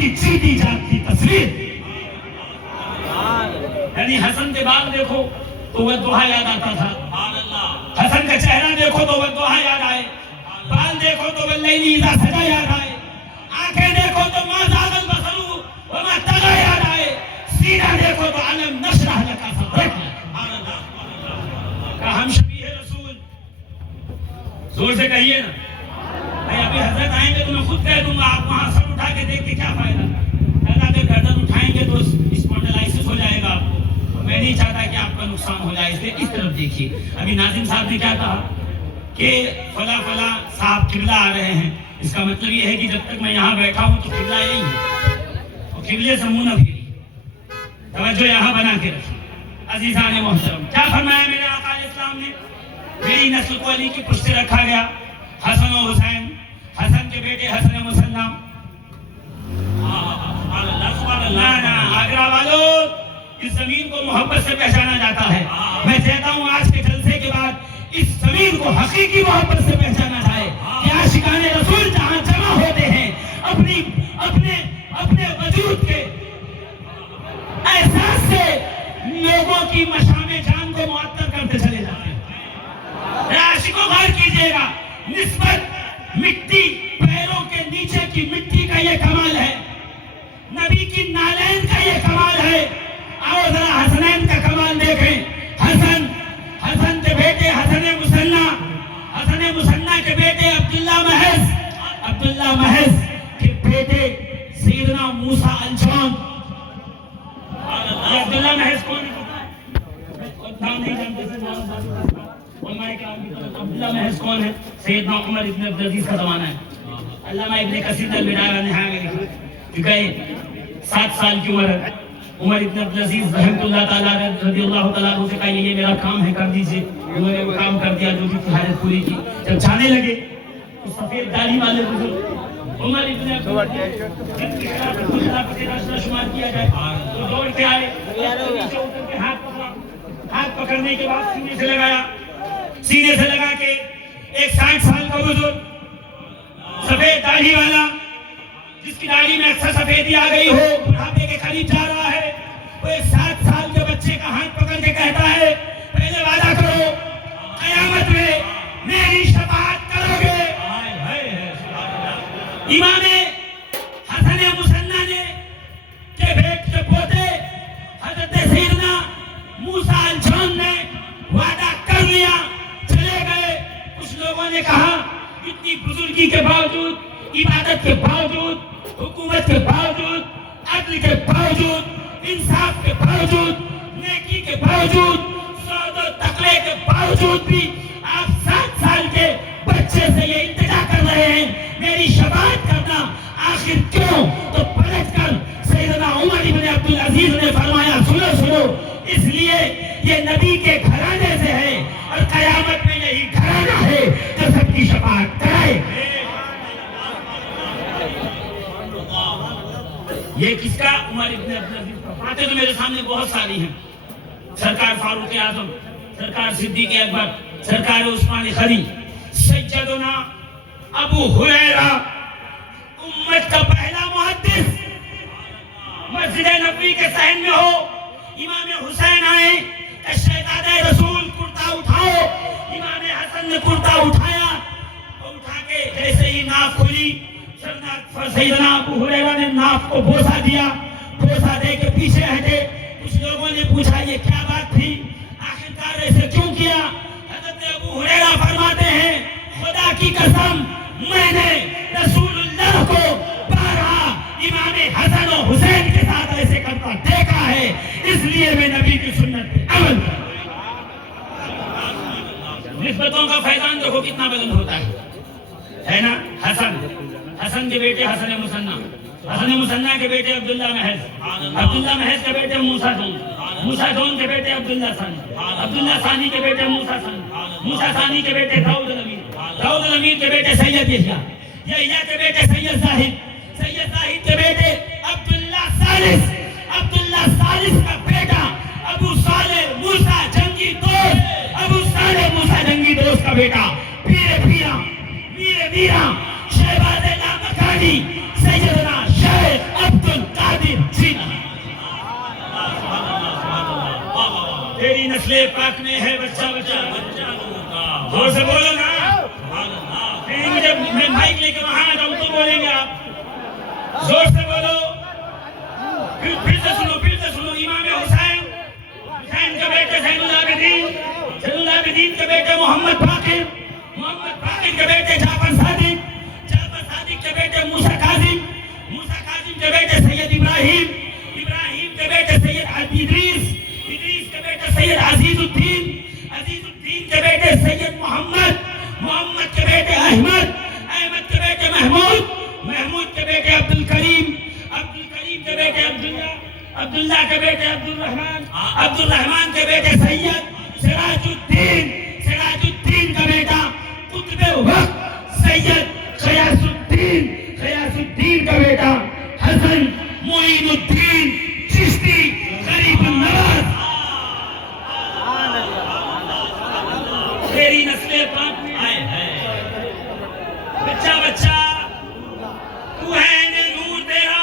کی جیتی جاتی تصویر. یعنی حسن کے بال دیکھو تو وہ دوہا یاد آتا تھا. حسن کا چہرہ دیکھو تو وہ دوہا یاد آئے. بال دیکھو تو وہ لیلی اذا سجا یاد آئے. آنکھیں دیکھو تو ما زاغ البصر وما طغى یاد آئے. سینہ دیکھو تو علم نشرح لک صدرک. کہ ہم شبیہ رسول. زور سے کہیے نا. میں ابھی حضرت آئیں گے تو میں خود کہہ دوں گا, آپ وہاں سر اٹھا کے دیکھ کے کیا فائدہ. اگر گردن اٹھائیں گے تو اسپونڈلائسس ہو جائے گا. میں نہیں چاہتا کہ آپ کا نقصان ہو جائے, اس لیے اس طرف دیکھیے. ابھی ناظم صاحب نے کیا کہا کہ فلاں فلاں صاحب قبلہ آ رہے ہیں. اس کا مطلب یہ ہے کہ جب تک میں یہاں بیٹھا ہوں تو قبلہ یہی ہے, اور قبلے سے منہ نہ پھیری. توجہ یہاں بنا کے رکھیں. عزیزان محترم, کیا فرمایا میرے آقا علیہ السلام نے؟ میری نسل کو علی کی پشت رکھا گیا. حسن و حسین, حسن کے بیٹے حسن مثنی. آگرہ والوں, اس زمین کو محبت سے پہچانا جاتا ہے. میں چاہتا ہوں آج کے جلسے کے بعد اس زمین کو حقیقی محبت سے پہچانا جائے کہ عاشقان رسول جہاں جمع ہوتے ہیں اپنے وجود کے احساس سے لوگوں کی مشام جان کو معطر کرتے چلے جاتے ہیں. عاشقوں غور کیجئے گا, نسبت مٹی پیروں کے نیچے کی مٹی کا یہ کمال ہے, نبی کی نالین کا یہ کمال ہے. آؤ ذرا حسنین کا کمال دیکھیں. حسن کے بیٹے حسن مثنی کے بیٹے عبداللہ محض کے بیٹے سیدنا موسیٰ الجان. عبداللہ محض کون ہے؟ نام نہیں جانتے سے عبداللہ محض کون ہے؟ سیدنا عمر ابن عبدالعزیز کا زمانہ ہے. علامہ ابن کثیر البدایہ والنہایہ میں لکھا ہے 7 سال کی عمر ہے. عمر ابن عبدالعزیز رحمۃ اللہ تعالیٰ رضی اللہ تعالیٰ عنہ سے کہا یہ میرا کام ہے, کر دیجئے. انہوں نے وہ کام کر دیا جو کی حاجت پوری کی. جب جانے لگے تو سفید داڑھی والے بزرگ عمر ابن عبدالعزیز شمار کیا جائے تو دوڑ کے آئے, ہاتھ پکڑنے کے بعد سینے سے لگا کے ایک 60 سال کا بزرگ سفید داڑھی والا, جس کی داڑھی میں اکثر سفیدی آ گئی ہو, بڑھاپے کے قریب جا رہا ہے, وہ ایک 7 سال کے بچے کا ہاتھ پکڑ کے کہتا ہے پہلے وعدہ کرو قیامت میں میری شفاعت کرو گے. امام حسن مثنی نے کے بیٹے کے پوتے حضرت سیدنا موسیٰ الجان نے وعدہ کر لیا, چلے گئے. کچھ لوگوں نے کہا اتنی بزرگی کے باوجود, عبادت کے باوجود, حکومت کے باوجود, عدل کے باوجود, انصاف کے باوجود, نیکی کے باوجود, سود و تقوی کے باوجود بھی آپ 7 سال کے بچے سے یہ التجا کر رہے ہیں میری شفاعت کرنا. آخر کیوں؟ تو پلٹ کر سیدنا عمر ابن عبدالعزیز نے فرمایا سنو, اس لیے یہ نبی کے گھرانے سے ہے اور قیامت میں یہی گھرانہ ہے جو سب کی شفاعت کرائے. یہ کس کا؟ عمر ابن عبدالعزیز کا. باتیں تو میرے سامنے بہت ساری ہیں. سرکار فاروق اعظم, سرکار صدیق اکبر, سرکار عثمان غنی, سیدنا ابو ہریرہ, امت کا پہلا محدث, مسجد نبوی کے صحن میں ہو, امام حسین آئے کہ شہزادہ رسول کرتا اٹھاؤ. امام حسن نے کرتا اٹھایا, اٹھا کے جیسے ہی ناف کھلی, سیدنا ابو ہریرہ نے ناف کو بوسہ دیا, بوسہ دے کے پیچھے ہٹے. کچھ لوگوں نے پوچھا یہ کیا بات تھی, آخرکار ایسے کیوں کیا؟ حضرت ابو ہریرہ فرماتے ہیں خدا کی قسم میں نے رسول اللہ کو بارہا امام حسن و حسین کے ساتھ ایسے کرتا دیکھا ہے, اس لیے میں نبی کی سنت پہ عمل کرتا. نسبتوں کا فیضان دیکھو کتنا بلند ہوتا ہے نا. حسن کے بیٹے حسن مثنی, حسن مثنی کے بیٹے عبداللہ محض, عبداللہ محض کے بیٹے موسیٰ دون, موسیٰ دون کے بیٹے عبداللہ ثانی, عبداللہ ثانی کے بیٹے موسیٰ ثانی, موسیٰ ثانی کے بیٹے داؤد الامین, داؤد الامین کے بیٹے سید یحییٰ, یحییٰ کے بیٹے سید زاہد, سید زاہد کے بیٹے عبداللہ ثالث, عبداللہ ثالث کا بیٹا ابو صالح موسیٰ جنگی دوست, ابو صالح موسیٰ جنگی دوست کا بیٹا پیر میرا شہباز لامکانی سیدنا شیخ تیری نسل پاک میں ہے بچہ بچہ زور سے بولو نا. نہیں مجھے میں مائک لے کے وہاں آ جاؤں تو بولیں گے آپ. زور سے بولو. پھر سے سنو امام حسین کے بیٹے زین العابدین کے بیٹے محمد باقر کے بیٹے جعفر صادق کے بیٹے موسیٰ کاظم کے بیٹے سید ابراہیم کے بیٹے سید ادریس کے بیٹے سید عزیز الدین کے بیٹے سید محمد کے بیٹے احمد کے بیٹے محمود کے بیٹے عبد الکریم کے بیٹے عبداللہ کے بیٹے عبد الرحمن کے بیٹے سید سراج الدین کا بیٹا قطب وقت سید غیاث الدین کا بیٹا حسن معین الدین چشتی غریب النواز. تیری نسل پاک میں بچہ تو ہے نور تیرا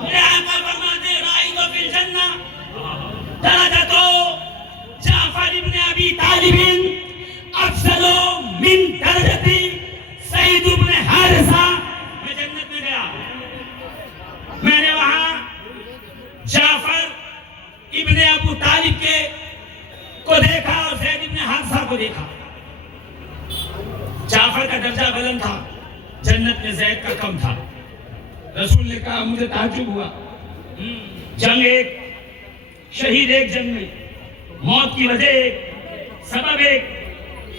میرے آقا فرماتے رائد فی الجنہ درجۃ جعفر ابن ابی طالب افضل من درجۃ سعید ابن حارثہ. میں جنت میں گیا, میں نے وہاں جعفر ابن ابو طالب کو دیکھا اور زید ابن حارثہ کو دیکھا. جعفر کا درجہ بلند تھا, جنت میں زید کا کم تھا. رسول نے کہا مجھے تعجب ہوا, جنگ ایک, شہید ایک, جنگ میں موت کی وجہ ایک, سبب ایک,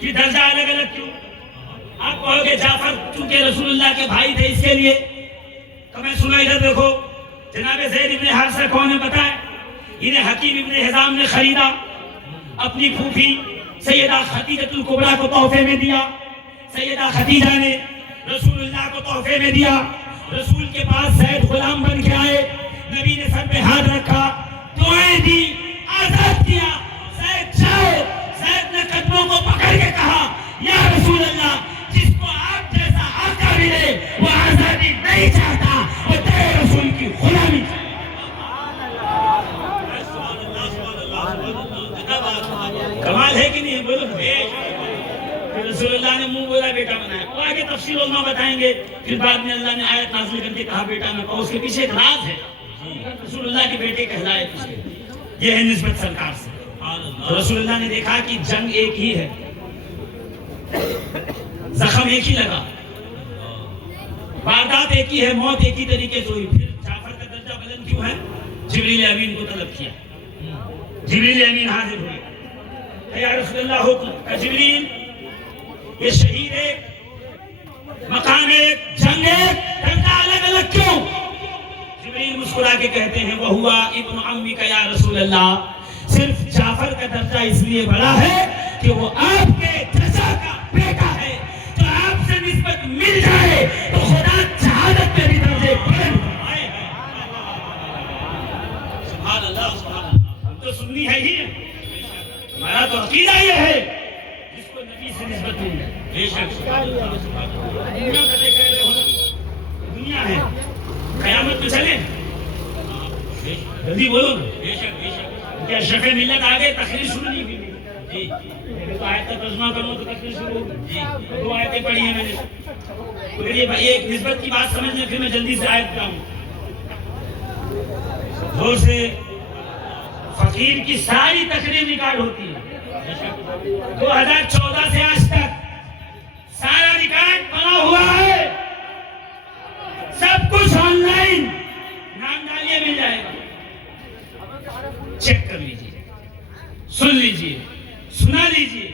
کہ درجہ الگ الگ کیوں؟ آپ کہو گے جعفر چونکہ رسول اللہ کے بھائی تھے اس کے لیے. تو میں سنو ادھر دیکھو, جناب زید ابن حارثہ کون ہے پتہ ہے؟ انہیں حکیم ابن حزام نے خریدا, اپنی پھوپھی سیدہ خدیجہ الکبریٰ کو تحفے میں دیا. سیدہ خدیجہ نے رسول اللہ کو تحفے میں دیا. رسول کے پاس زید غلام بن کے آئے, نبی نے سر پہ ہاتھ رکھا, دعائیں دی, آزاد کیا. زید جاؤ. زید نے قدموں کو پکڑ کے کہا یا رسول اللہ, جس کو آپ جیسا آقا ملے وہ آزادی نہیں چاہتا, وہ تیرے رسول کی غلامی چاہتا. کمال ہے کہ نہیں؟ بولو. رسول اللہ نے منہ بولا بیٹا بنایا. وہ آگے تفصیل علماء بتائیں گے. پھر بعد میں اللہ نے آیت نازل کر کے کہا بیٹا نہ کہو, اس کے پیچھے ایک راز ہے. رسول اللہ کے بیٹے کہلائے تجھے, یہ ہے نسبت سرکار سے. تو رسول اللہ نے دیکھا کہ جنگ ایک ہی ہے, زخم ایک ہی لگا, واردات ایک ہی ہے, موت ایک ہی طریقے سے ہوئی. پھر جعفر کا درجہ بلند کیوں ہے؟ جبریل امین کو طلب کیا. جبریل امین حاضر ہوئے, یا رسول اللہ حکم کا. جبریل, یہ شہید ایک, مقام ایک, جنگ ایک, درجہ الگ الگ کیوں؟ جبریل مسکرا کے کہتے ہیں وہوا ابن عمی کا یا رسول اللہ, صرف جعفر کا درجہ اس لیے بڑا ہے کہ وہ آپ کے چچا کا بیٹا ہے. جو آپ سے نسبت مل جائے تو خدا شہادت میں بھی درجے بلند. سبحان اللہ, سبحان اللہ. ہم تو سنی ہے ہی, ہمارا تو عقیدہ یہ ہے جس کو نبی سے نسبت مل جائے. بے شک دنیا کا دیکھ رہے ہو, دنیا ہے, قیامت میں چلے جلدی بولو. بے شک بے شک. کیا شفع ملت آگے تقریر شروع نہیں ہوئی؟ جی, تو آیت کا ترجمہ کروں تو تقریر شروع ہوگی. جی, 2 آیتیں پڑھی ہیں میں نے. تو یہ بھائی ایک نسبت کی بات سمجھنے, پھر میں جلدی سے آیت پہ آؤں. زور سے. فقیر کی ساری تقریر ریکارڈ ہوتی ہے. 2014 سے آج تک سارا ریکارڈ بنا ہوا ہے, سب کچھ آن لائن, نام ڈالیے مل جائے گا. چیک کر لیجیے, سن لیجیے, سنا لیجیے.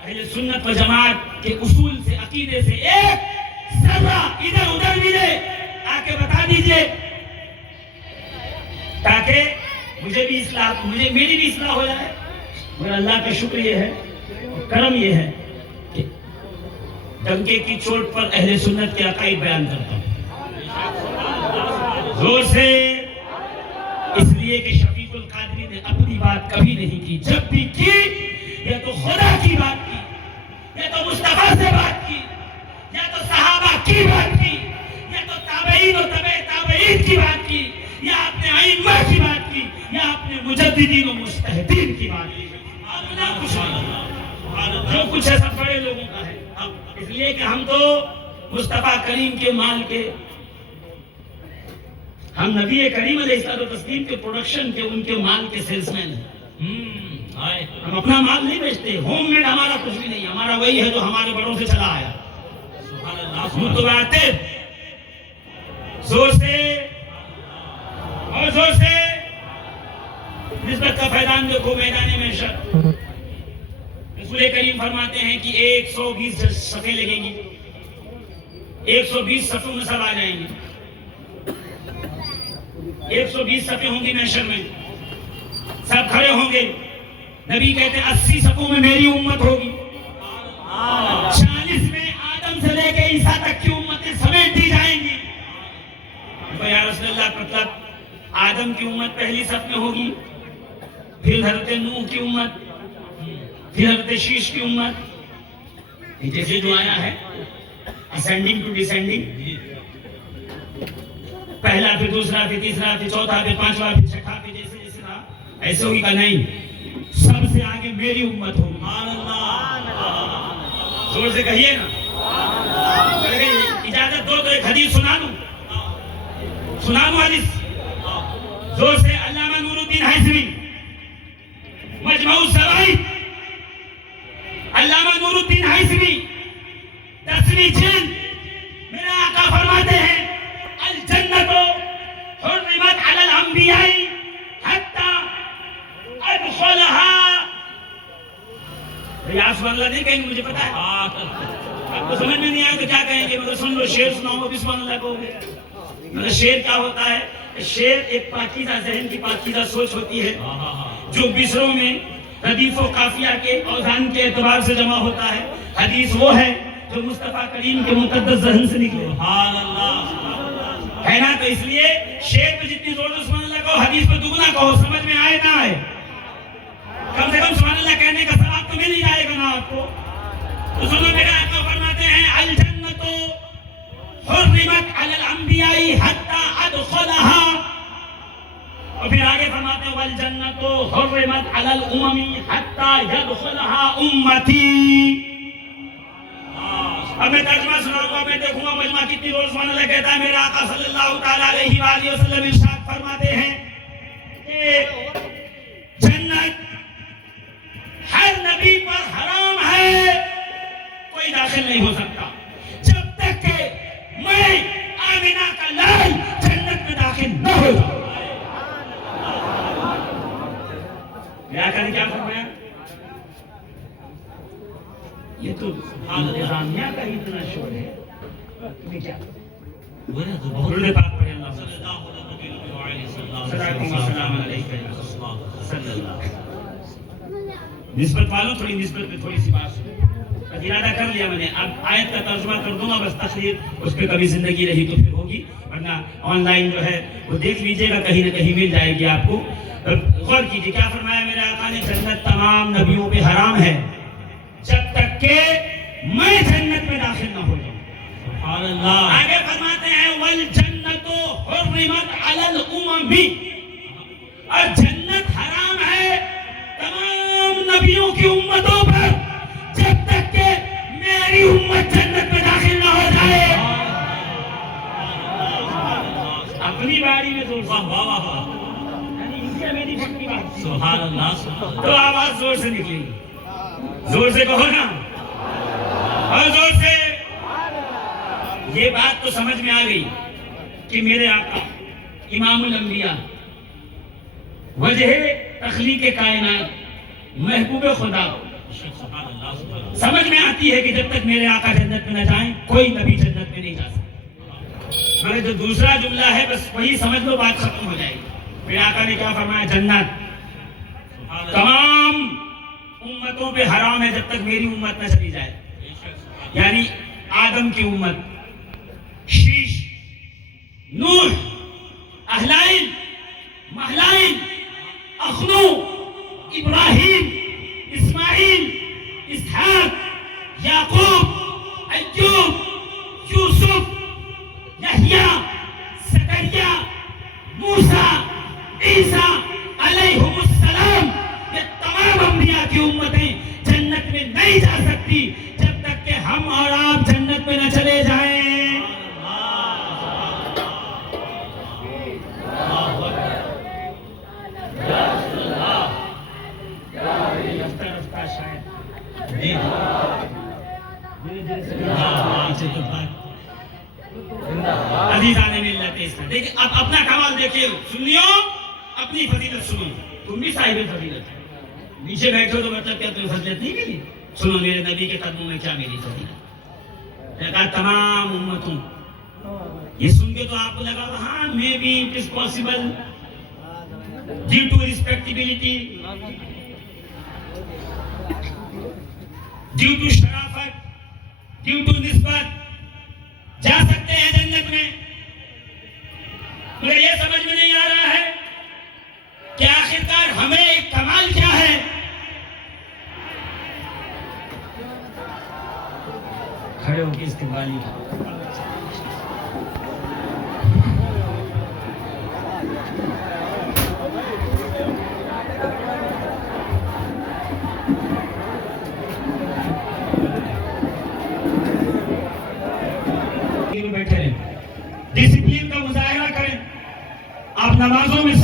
اہل سنت و جماعت کے اصول سے, عقیدے سے ایک ذرہ ادھر ادھر ملے آ کے بتا دیجیے, تاکہ مجھے بھی اصلاح, میری بھی اصلاح ہو جائے. مگر اللہ کا شکر یہ ہے, کرم یہ ہے کہ ڈنکے کی چوٹ پر اہل سنت کے عقائد بیان کرتا ہوں زور سے, اس لیے کہ شفیق القادری نے اپنی بات کبھی نہیں کی. جب بھی کی یا تو خدا کی بات کی, یا تو مصطفیٰ سے بات کی, یا تو صحابہ کی بات کی, یا تو تابعین و تبع تابعین کی بات کی, یا اپنے ائمہ مجددین و مجتہدین کی بات ہے، اپنا کچھ نہیں، جو کچھ ہے سب بڑے لوگوں کا ہے، اس لیے کہ ہم تو مصطفیٰ کریم کے مال کے، ہم نبی کریم علیہ الصلوۃ والتسلیم کے پروڈکشن کے، ان کے مال کے سیلس مین ہیں۔ ہم اپنا مال نہیں بیچتے، ہوم میڈ ہمارا کچھ بھی نہیں، ہمارا وہی ہے جو ہمارے بڑوں سے چلا آیا۔ متواتر، زور سے اور زور سے نسبت کا فیضان دیکھو میدان محشر۔ رسول کریم فرماتے ہیں کہ 120 صفیں لگیں گی، 120 صفوں میں سب آ جائیں گے، 120 صفیں ہوں گی محشر میں، سب کھڑے ہوں گے۔ نبی کہتے ہیں 80 صفوں میں میری امت ہوگی، 40 میں آدم سے لے کے عیسیٰ تک کی امتیں سمیٹ دی جائیں گی۔ یا رسول اللہ، مطلب آدم کی امت پہلی صف میں ہوگی، پھر حضرت نوح کی امت، پھر حضرت شیش کی امت، جیسے جو آیا ہے اسینڈنگ ٹو ڈیسینڈنگ، پہلا پھر دوسرا پھر تیسرا پھر چوتھا پھر پانچواں پھر چھٹا پھر جیسے جیسے رہا ایسے ہوگی کا نہیں، سب سے آگے میری امت ہوگی۔ زور سے کہیے نا، اجازت دو تو ایک حدیث سنا دوں حدیث زور سے۔ علامہ نور الدین حیثمی، مجمع الزوائد، علامہ نور الدین حیثمی 10ویں جلد، میرے آقا فرماتے ہیں الجنت حرمت علی الانبیاء حتی ادخلها۔ یہ آسمان اللہ نہیں کہیں گے، مجھے پتا ہے، آپ کو سمجھ میں نہیں آئے تو کیا کہیں گے، مگر سن لو، شعر سناؤں گا بسم اللہ کہو گے۔ مگر شعر کیا ہوتا ہے؟ شعر ایک پاکیزہ ذہن کی پاکیزہ سوچ ہوتی ہے جو بسروں میں ردیف و قافیہ کے اوزان کے اعتبار سے جمع ہوتا ہے۔ حدیث وہ ہے جو مصطفیٰ کریم کے مقدس ذہن سے نکلے، ہے نا؟ تو اس لیے شعر پہ جتنی زور سبحان اللہ کہو، حدیث پہ دگنا کہو، سمجھ میں آئے نہ آئے، کم سے کم سبحان اللہ کہنے کا ثواب تو مل ہی جائے گا نا آپ کو۔ تو سنو، میرے آقا فرماتے ہیں الجنت حرمت علی الانبیاء حتی ادخلها، اور پھر آگے فرماتے ہیں والجنت حرمت علی الامم حتی یدخلها امتی۔ اب میں ترجمہ سناؤں گا، میں دیکھوں گا مجمع کتنی روز سبحان اللہ کہتا ہے۔ میرا آقا صلی اللہ تعالیٰ علیہ وآلہ وسلم ارشاد فرماتے ہیں کہ جنت ہر نبی پر حرام ہے، کوئی داخل نہیں ہو سکتا جب تک کہ میں آمنہ کا لال جنت میں داخل نہ ہو جاؤں۔ میرا آقا نے کیا فرمایا؟ یہ تو انتظامیہ کا ہی اتنا شور ہے، تمہیں کیا درود پاک پڑھیں اللہ صلی اللہ علیہ وسلم۔ نسبت والوں تھوڑی نسبت میں تھوڑی سی بات سنو، ارادہ کر لیا میں نے، اب آیت کا ترجمہ کر دوں گا، بس تقریر اس پہ کبھی زندگی رہی تو پھر ہوگی، ورنہ آن لائن جو ہے وہ دیکھ لیجئے گا، کہیں نہ کہیں مل جائے گی آپ کو۔ غور کیجئے کیا فرمایا میرے آقا نے، جنت تمام نبیوں پہ حرام ہے جب تک کہ میں جنت میں داخل نہ ہو جاؤں۔ سبحان اللہ۔ آگے فرماتے ہیں والجنت حرمت علی الامم، اور جنت حرام ہے تمام نبیوں کی امتوں پر جب تک کہ میری امت جنت میں داخل نہ ہو جائے۔ اپنی باری میں زور سے میری کی بات، سبحان اللہ، تو آواز زور سے نکلے گی، زور سے کہو نا، اور زور سے۔ یہ بات تو سمجھ میں آ گئی کہ میرے آقا امام الانبیاء، وجہ تخلیق کائنات، محبوب خدا، سمجھ میں آتی ہے کہ جب تک میرے آقا جنت میں نہ جائیں کوئی نبی جنت میں نہیں جا سکتا۔ مگر جو دوسرا جملہ ہے بس وہی سمجھ لو، بات ختم ہو جائے گی۔ میرے آقا نے کیا فرمایا؟ جنت تمام امتوں پہ حرام ہے جب تک میری امت نہ چلی جائے، یعنی آدم کی امت، شیش، نوح، اہلائل، مہلائل، اخنو، ابراہیم، اسماعیل، اسحاق، یعقوب، ایوب، یوسف، یحییٰ، زکریا، موسیٰ، عیسیٰ علیہم السلام۔ نہیں جا سکتی جب تک کہ ہم اور آپ جنت میں نہ چلے جائیں. عزیزان ملت اسلام دیکھیں اب اپنا کمال دیکھیں سنیو اپنی فضیلت سنو تم بھی صاحب فضیلت ہے نیچے بیٹھو تو مطلب کیا تمہیں فضیلت نہیں ملی سنو میرے نبی کے قدموں میں کیا میری فضیلت نے کہا تمام امتوں یہ سن کے تو آپ کو لگا ہاں میں بھی it is possible due to respectability due to شرافت ڈیو ٹو نسبت جا سکتے ہیں جنت میں مگر یہ سمجھ میں نہیں آ رہا ہے کہ آخرکار ہمیں ایک کمال کیا ہے. کھڑے ہو کے استقبالی بیٹھے رہیں ڈسپلین کا مظاہرہ کریں آپ نمازوں میں